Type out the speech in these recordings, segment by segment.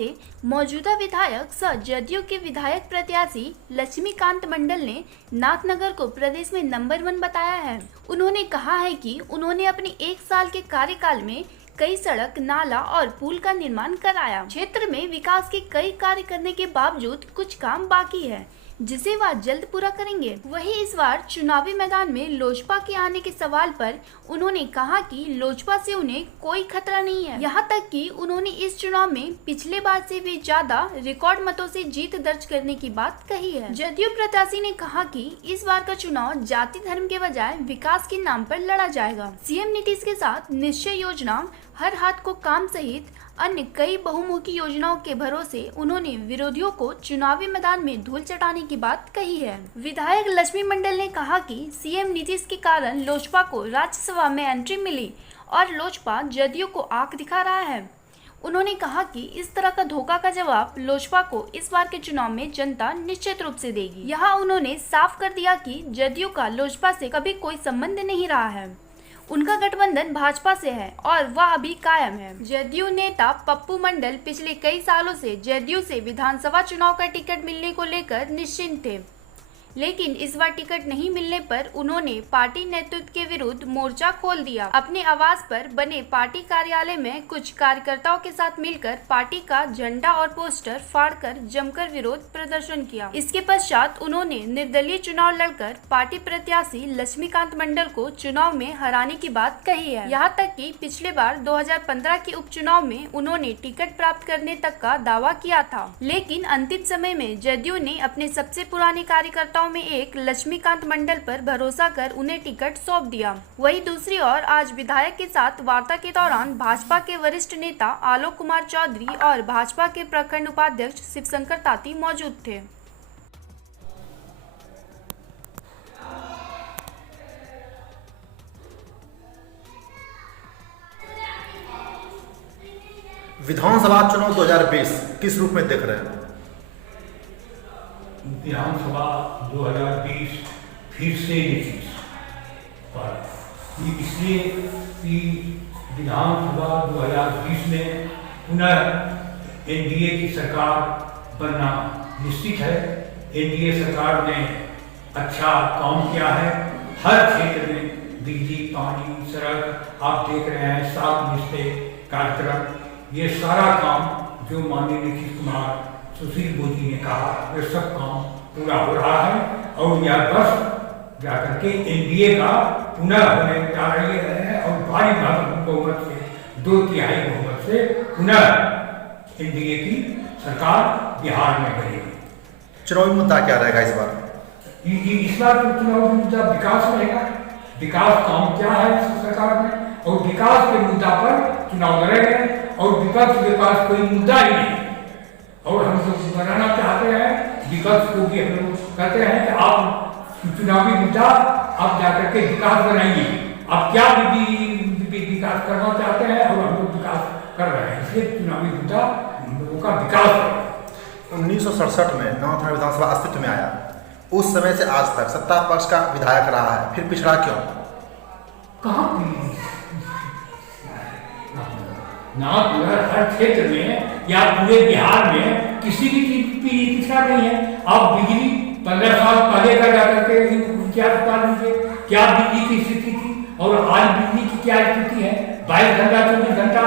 से मौजूदा विधायक सह जदयू के विधायक प्रत्याशी लक्ष्मीकांत मंडल ने नाथनगर को प्रदेश में नंबर 1 बताया है। उन्होंने कहा है कि उन्होंने अपने 1 साल के कार्यकाल में कई सड़क, नाला और पुल का निर्माण कराया। क्षेत्र में विकास के कई कार्य करने के बावजूद कुछ काम बाकी है, जिसे वह जल्द पूरा करेंगे। वहीं इस बार चुनावी मैदान में लोजपा के आने के सवाल पर उन्होंने कहा कि लोजपा से उन्हें कोई खतरा नहीं है। यहाँ तक कि उन्होंने इस चुनाव में पिछले बार से भी ज्यादा रिकॉर्ड मतों से जीत दर्ज करने की बात कही है। जदयू प्रत्याशी ने कहा कि इस बार का चुनाव जाति धर्म के बजाय विकास के नाम पर लड़ा जाएगा। सीएम नीतीश के साथ निश्चय योजना, हर हाथ को काम सहित अन्य कई बहुमुखी योजनाओं के भरोसे उन्होंने विरोधियों को चुनावी मैदान में धूल चटाने की बात कही है। विधायक लक्ष्मी मंडल ने कहा कि सीएम नीतीश के कारण लोजपा को राज्यसभा में एंट्री मिली और लोजपा जदयू को आंख दिखा रहा है। उन्होंने कहा कि इस तरह का धोखा का जवाब लोजपा को इस बार के चुनाव में जनता निश्चित रूप से देगी। यहाँ उन्होंने साफ कर दिया कि जदयू का लोजपा से कभी कोई संबंध नहीं रहा है। उनका गठबंधन भाजपा से है और वह अभी कायम है। जदयू नेता पप्पू मंडल पिछले कई सालों से जदयू से विधानसभा चुनाव का टिकट मिलने को लेकर निश्चिंत थे, लेकिन इस बार टिकट नहीं मिलने पर उन्होंने पार्टी नेतृत्व के विरुद्ध मोर्चा खोल दिया। अपने आवास पर बने पार्टी कार्यालय में कुछ कार्यकर्ताओं के साथ मिलकर पार्टी का झंडा और पोस्टर फाड़कर जमकर विरोध प्रदर्शन किया। इसके पश्चात उन्होंने निर्दलीय चुनाव लड़कर पार्टी प्रत्याशी लक्ष्मीकांत मंडल को चुनाव में हराने की बात कही है। यहाँ तक कि पिछले बार 2015 के उपचुनाव में उन्होंने टिकट प्राप्त करने तक का दावा किया था, लेकिन अंतिम समय में जदयू ने अपने सबसे पुराने कार्यकर्ता में एक लक्ष्मीकांत मंडल पर भरोसा कर उन्हें टिकट सौंप दिया। वहीं दूसरी ओर आज विधायक के साथ वार्ता के दौरान भाजपा के वरिष्ठ नेता आलोक कुमार चौधरी और भाजपा के प्रखंड उपाध्यक्ष शिवशंकर ताती मौजूद थे। विधानसभा चुनाव 2020 किस रूप में देख रहे हैं? विधानसभा 2020 फिर से नीतीश पर, इसलिए कि विधानसभा 2020 में पुनः एनडीए की सरकार बनना निश्चित है। एनडीए सरकार ने अच्छा काम किया है। हर क्षेत्र में बिजली, पानी, सड़क, आप देख रहे हैं 7 निश्चय कार्यक्रम, ये सारा काम जो माननीय नीतीश कुमार सुशील मोदी ने कहा, ये सब काम पूरा हो रहा है और यह बस जाकर के एनडीए का पुनः होने जा रही है और भारी बहुमत से 2/3 बहुमत से पुनः एनडीए की सरकार बिहार में बनेगी। चुनावी मुद्दा क्या रहेगा इस बार? इस बार चुनावी मुद्दा विकास रहेगा। विकास काम क्या है इस सरकार में, और विकास के मुद्दा पर चुनाव लड़ेंगे और विपक्ष के पास कोई मुद्दा ही नहीं। और हम लोग बनाना चाहते हैं, विपक्ष को भी हम लोग कहते हैं कि आप चुनावी मुद्दा आप जाकर के विकास बनाइए, आप क्या विकास करना चाहते हैं और हम लोग विकास कर रहे हैं, इसलिए चुनावी मुद्दा हम लोगों का विकास है। 1967 में नाथनगर विधानसभा अस्तित्व में आया, उस समय से आज तक सत्ता पक्ष का विधायक रहा है, फिर पिछड़ा क्यों? कहाँ नाथनगर हर क्षेत्र में या पूरे बिहार में किसी भी चीज पिछड़ा नहीं है। आप बिजली 15 साल पहले का जाकर के क्या बता लीजिए, क्या बिजली की स्थिति थी और आज बिजली की क्या स्थिति है। 22 घंटा 24 घंटा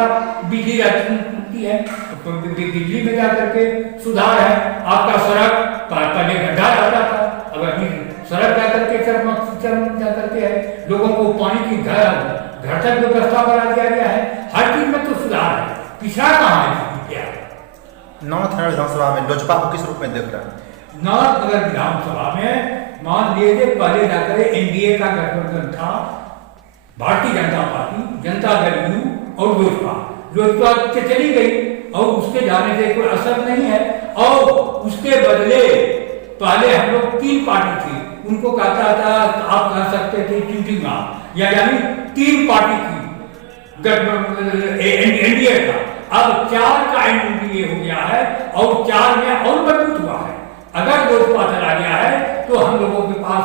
बिजली रहती है, तो बिजली में जाकर के सुधार है। आपका सड़क पहले गड्ढा रहता था, अब अभी सड़क जाकर के जाकर के है। लोगों को पानी की घर तक व्यवस्था बना दिया गया है। हर चीज में तो सुधार है, पिछड़ा कहाँ है क्या? नाथनगर विधानसभा में लोजपा को किस रूप में देख रहे हैं? नाथनगर विधानसभा में मान लीजिए पहले जाकर एनडीए का गठबंधन था, भारतीय जनता पार्टी, जनता दल यू और लोजपा चली गई और उसके जाने से कोई असर नहीं है। और उसके बदले पहले हम लोग 3 पार्टी थी, उनको कहता था, आप कह सकते थे चुटिंगा, यानी 3 पार्टी की एनडीए का। अब 4 का एनडीए हो गया है और 4 में और मजबूत हुआ है। अगर लोजपा चला गया है तो हम लोगों के पास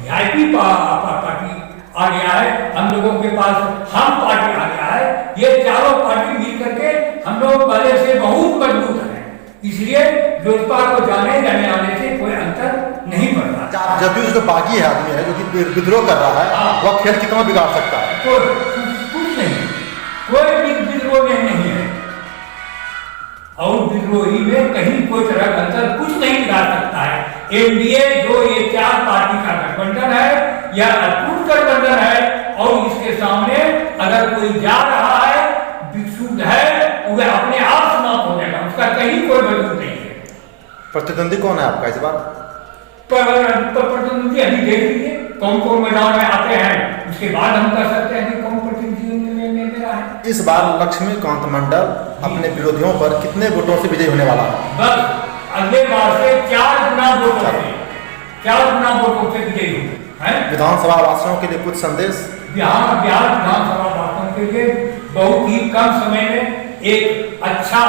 वीआईपी पार्टी आ गया है, हम लोगों के पास हम पार्टी आ गया है। ये चारों पार्टी मिल करके हम लोग पहले से बहुत मजबूत है। इसलिए लोजपा को जाने आने से कोई अंतर नहीं पड़ रहा। अच्छा, जदयू से जो बागी है आदमी है जो कि विद्रोह कर रहा है, हाँ। वह खेल कितना बिगाड़ सकता है? कुछ नहीं, कोई भी विद्रोह में नहीं है, और विद्रोही में कहीं कोई तरह का अंतर कुछ नहीं बिगाड़ सकता है। एनडीए जो ये 4 पार्टी का गठबंधन है या अटूट गठबंधन है, और इसके सामने अगर कोई जा रहा है विक्षुब्ध है, वह अपने आप समाप्त हो जाएगा, उसका कहीं कोई वजूद नहीं है। प्रतिद्वंदी कौन है आपका इस बार? प्रतिनिधि अभी देख लीजिए कौन कौन मैदान में आते हैं, उसके बाद हम कह सकते हैं कि कौन प्रतिनिधि में मेरा है। इस बार लक्ष्मीकांत मंडल अपने विरोधियों पर कितने वोटों से विजयी होने वाला है? बस अगले बार से 4 गुना वोटों से विजयी होंगे। विधानसभा वासियों के लिए कुछ संदेश? बिहार विधानसभा वासियों के लिए बहुत ही कम समय में एक अच्छा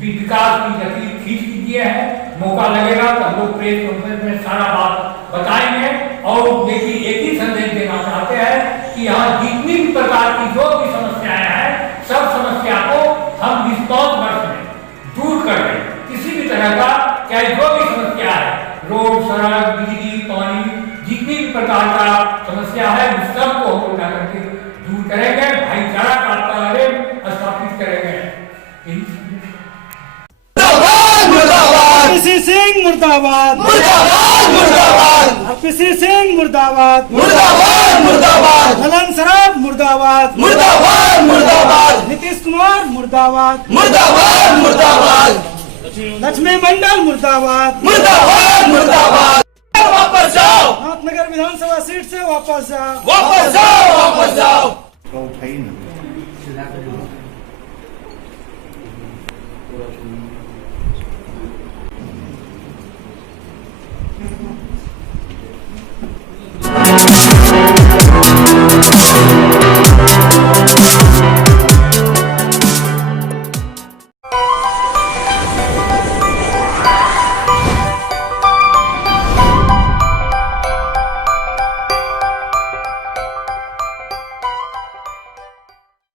विकास की गति खींच दिए है। मौका लगेगा तो हम लोग प्रेस कॉन्फ्रेंस में सारा बात बताएंगे। और देखिए एक ही संदेश देना चाहते हैं कि यहाँ जितनी भी प्रकार की जो भी समस्याएं हैं, सब समस्या को हम इस 5 वर्ष में दूर कर दें। किसी भी तरह का चाहे जो भी समस्या है, रोड, सड़क, बिजली, पानी, जितनी भी प्रकार का समस्या है, उस सब को हम लोग करके दूर करेंगे, भाईचारा का स्थापित करेंगे। पीसी सिंह मुर्दाबाद, मुर्दाबाद मुर्दाबाद, पीसी सिंह मुर्दाबाद, मुर्दाबाद मुर्दाबाद, ललन सराफ मुर्दाबाद, मुर्दाबाद मुर्दाबाद, नीतीश कुमार मुर्दाबाद, मुर्दाबाद मुर्दाबाद, लक्ष्मी मंडल मुर्दाबाद, मुर्दाबाद मुर्दाबाद। वापस जाओ, नाथनगर विधानसभा सीट से वापस जाओ, वापस जाओ, वापस जाओ।